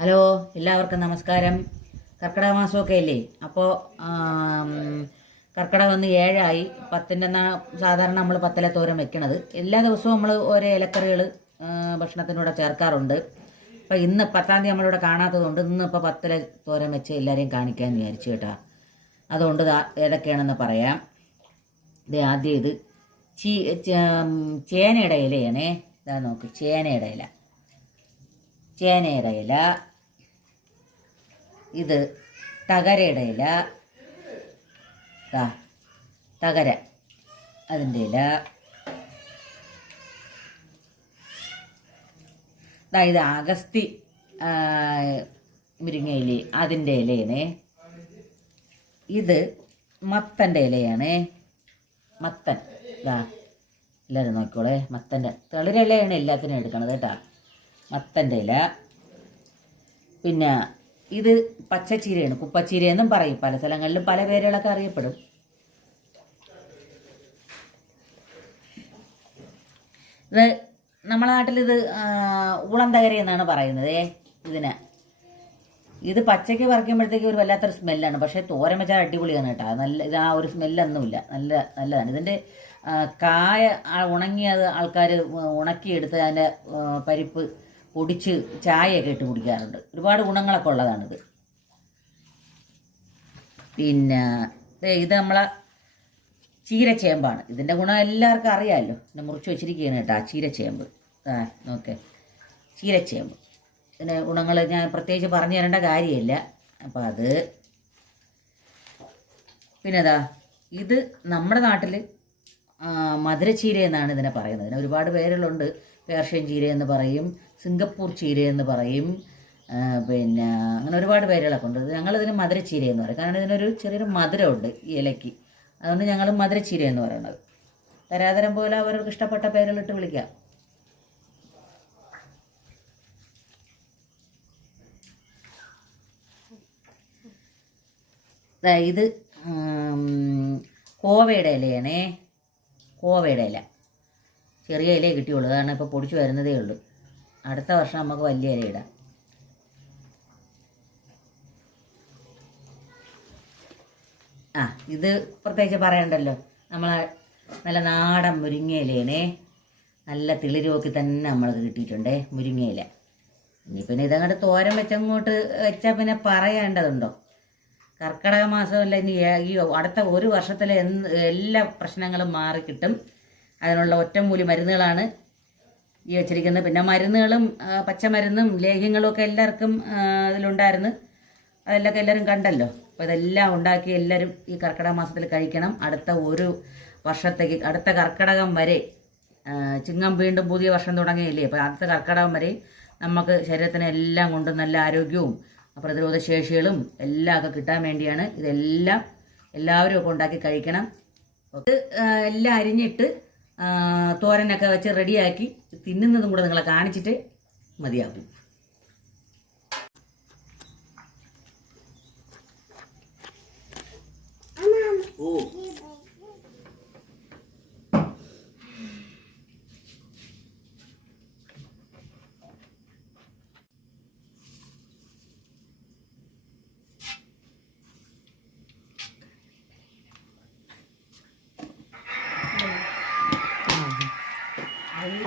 Hello എല്ലാവർക്കും നമസ്കാരം. കർക്കിടക മാസമൊക്കെ അല്ലേ അപ്പോൾ കർക്കിടകം വന്ന് ഏഴായി. പത്തിന്റെ സാധാരണ നമ്മൾ പത്തിലെ തോരം വെക്കണത്. എല്ലാ ദിവസവും നമ്മൾ ഓരോ ഇലക്കറികൾ ഭക്ഷണത്തിനൂടെ ചേർക്കാറുണ്ട്. അപ്പോൾ ഇന്ന് പത്താം തീയതി നമ്മളിവിടെ കാണാത്തതുകൊണ്ട് ഇന്ന് ഇപ്പോൾ പത്തിലെ തോരം വെച്ച് എല്ലാവരെയും കാണിക്കാൻ വിചാരിച്ചു കേട്ടോ. അതുകൊണ്ട് ഏതൊക്കെയാണെന്ന് പറയാം. ഇത് ആദ്യം ഇത് ചേ- ചേനയുടെ ഇലയാണേ. ഇതാ നോക്ക് ചേനയുടെ ഇല. ചേനയുടെ ഇല. ഇത് തകരയുടെ ഇല. തകര. അതിന്റെ ഇല. ഇത് അഗസ്തി മുരിങ്ങയില അതിന്റെ ഇലയാണ്. ഇത് മത്തന്റെ ഇലയാണ്. മത്തൻ. ദാ എല്ലാവരും നോക്കിക്കോളെ. മത്തന്റെ. തളിരിലയാണ് എല്ലാത്തിനും എടുക്കണത് കേട്ടോ. മത്തന്റെ ഇല. പിന്നെ ഇത് പച്ചച്ചീരയാണ്. കുപ്പച്ചീര എന്നും പറയും. പല സ്ഥലങ്ങളിലും പല പേരുകളൊക്കെ അറിയപ്പെടും. ഇത് നമ്മളെ നാട്ടിൽ ഇത് ഉളന്തകര എന്നാണ് പറയുന്നത്. ഇതിന്. ഇത് പച്ചയ്ക്ക് പറിക്കുമ്പോഴത്തേക്ക് ഒരു വല്ലാത്തൊരു സ്മെല്ലാണ് പക്ഷേ തോരൻ വെച്ചാൽ അടിപൊളിയാണ് കേട്ടോ. നല്ല ഇത് ആ ഒരു സ്മെല്ലൊന്നുമില്ല നല്ല നല്ലതാണ്. ഇതിന്റെ കായ ഉണങ്ങി ഉണങ്ങിയത് ആൾക്കാർ ഉണക്കിയെടുത്ത് അതിന്റെ പരിപ്പ് പൊടിച്ച് ചായയൊക്കെ ഇട്ട് കുടിക്കാറുണ്ട്. ഒരുപാട് ഗുണങ്ങളൊക്കെ ഉള്ളതാണിത്. പിന്നെ ഇത് നമ്മളെ ചീരച്ചേമ്പാണ്. ഇതിന്റെ ഗുണം എല്ലാവർക്കും അറിയാമല്ലോ പിന്നെ മുറിച്ച് വെച്ചിരിക്കുകയാണ് കേട്ടോ ആ ചീരച്ചേമ്പ്. ആ നോക്കേ. ചീരച്ചേമ്പ്. ഇതിന്റെ ഗുണങ്ങൾ ഞാൻ പ്രത്യേകിച്ച് പറഞ്ഞു തരേണ്ട കാര്യമില്ല. അപ്പോൾ അത് പിന്നെതാ ഇത് നമ്മുടെ നാട്ടിൽ മധുരച്ചീര എന്നാണ് ഇതിനെ പറയുന്നത്. ഇതിന് ഒരുപാട് പേരുകളുണ്ട്. പേർഷ്യൻ ചീര എന്ന് പറയും സിംഗപ്പൂർ ചീര എന്ന് പറയും പിന്നെ അങ്ങനെ ഒരുപാട് പേരുകളൊക്കെ ഉണ്ട്. ഞങ്ങളിതിന് മധുരച്ചീര എന്ന് പറയും. കാരണം ഇതിനൊരു ചെറിയൊരു മധുരമുണ്ട് ഈ ഇലയ്ക്ക്. അതുകൊണ്ട് ഞങ്ങൾ മധുരച്ചീര എന്ന് പറയുന്നത്. തരാതരം പോലെ അവർക്ക് ഇഷ്ടപ്പെട്ട പേരുകളിട്ട് വിളിക്കാം. ഇത് കോവയുടെ ഇലയാണേ. കോവയുടെ ഇല. ചെറിയ ഇലയെ കിട്ടിയുള്ളൂ. കാരണം ഇപ്പോൾ പൊടിച്ചു വരുന്നതേ ഉള്ളൂ. അടുത്ത വർഷം നമുക്ക് വലിയ ഇല ഇടാം. ആ ഇത് പ്രത്യേകിച്ച് പറയണ്ടല്ലോ. നമ്മളെ നല്ല നാടൻ മുരിങ്ങയിലയാണേ നല്ല തിളിരോക്കി തന്നെ നമ്മൾക്ക് കിട്ടിയിട്ടുണ്ടേ മുരിങ്ങയില ഇനി പിന്നെ ഇതങ്ങോട്ട് തോരൻ വെച്ചങ്ങോട്ട് വെച്ചാൽ പിന്നെ പറയേണ്ടതുണ്ടോ? കർക്കിടക മാസമല്ല ഇനി ഈ അടുത്ത ഒരു വർഷത്തിലെ എന്ത് എല്ലാ പ്രശ്നങ്ങളും മാറിക്കിട്ടും. അതിനുള്ള ഒറ്റമൂലി മരുന്നുകളാണ് ഈ വെച്ചിരിക്കുന്നത്. പിന്നെ മരുന്നുകളും പച്ചമരുന്നും ലേഹ്യങ്ങളും ഒക്കെ എല്ലാവർക്കും ഇതിലുണ്ടായിരുന്നു അതെല്ലാം എല്ലാവരും കണ്ടല്ലോ. അപ്പോൾ ഇതെല്ലാം ഉണ്ടാക്കി എല്ലാവരും ഈ കർക്കിടക മാസത്തിൽ കഴിക്കണം. അടുത്ത ഒരു വർഷത്തേക്ക് അടുത്ത കർക്കിടകം വരെ ചിങ്ങം വീണ്ടും പുതിയ വർഷം തുടങ്ങിയില്ലേ? അപ്പോൾ അടുത്ത കർക്കിടകം വരെ നമുക്ക് ശരീരത്തിന് എല്ലാം കൊണ്ടും നല്ല ആരോഗ്യവും പ്രതിരോധ ശേഷികളും എല്ലാം ഒക്കെ കിട്ടാൻ വേണ്ടിയാണ് ഇതെല്ലാം എല്ലാവരും ഒക്കെ ഉണ്ടാക്കി കഴിക്കണം. ഇത് എല്ലാം അരിഞ്ഞിട്ട് തോരനൊക്കെ വെച്ച് റെഡിയാക്കി തിന്നുന്നതും കൂടെ നിങ്ങളെ കാണിച്ചിട്ട് മതിയാകും.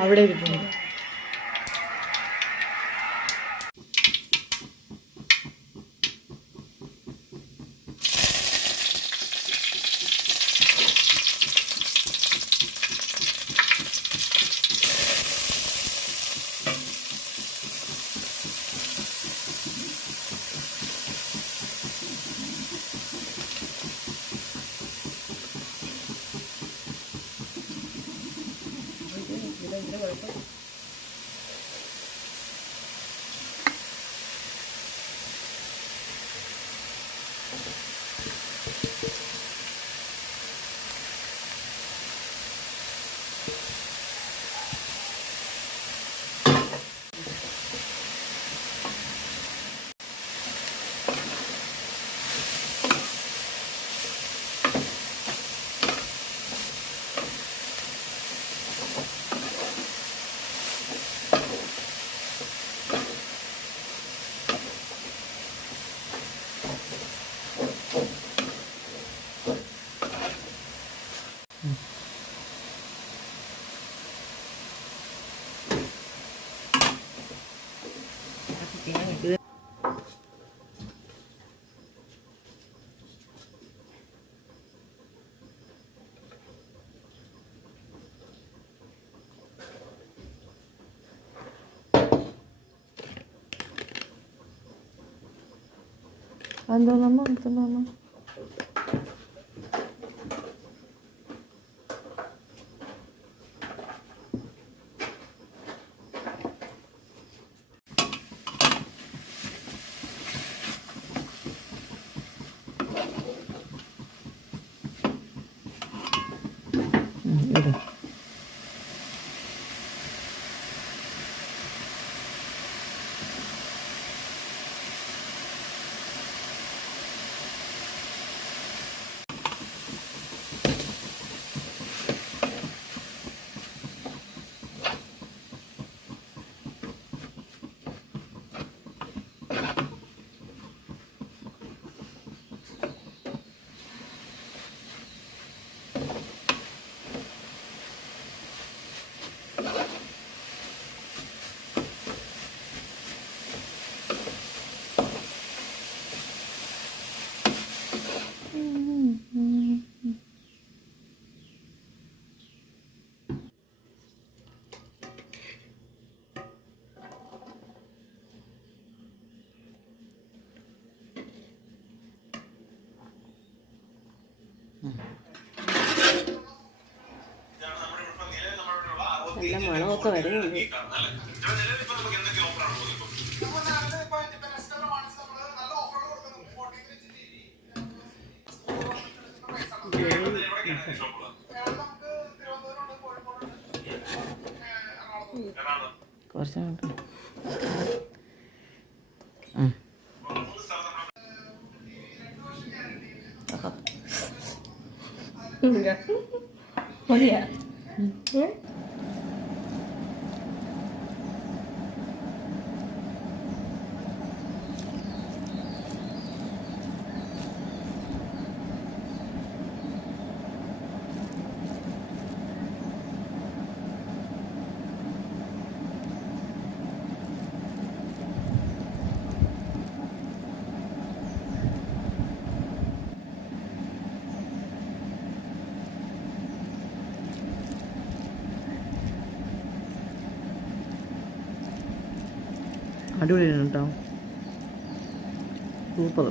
അവിടെ 내가 할 거야? Ben dolamam tamam. Evet. നല്ല മണമൊക്കെ വരുന്നുണ്ട്. കുറച്ച് 哼哼哼嗯。അടിപൊളിയാണ് കേട്ടോ. സൂപ്പർ.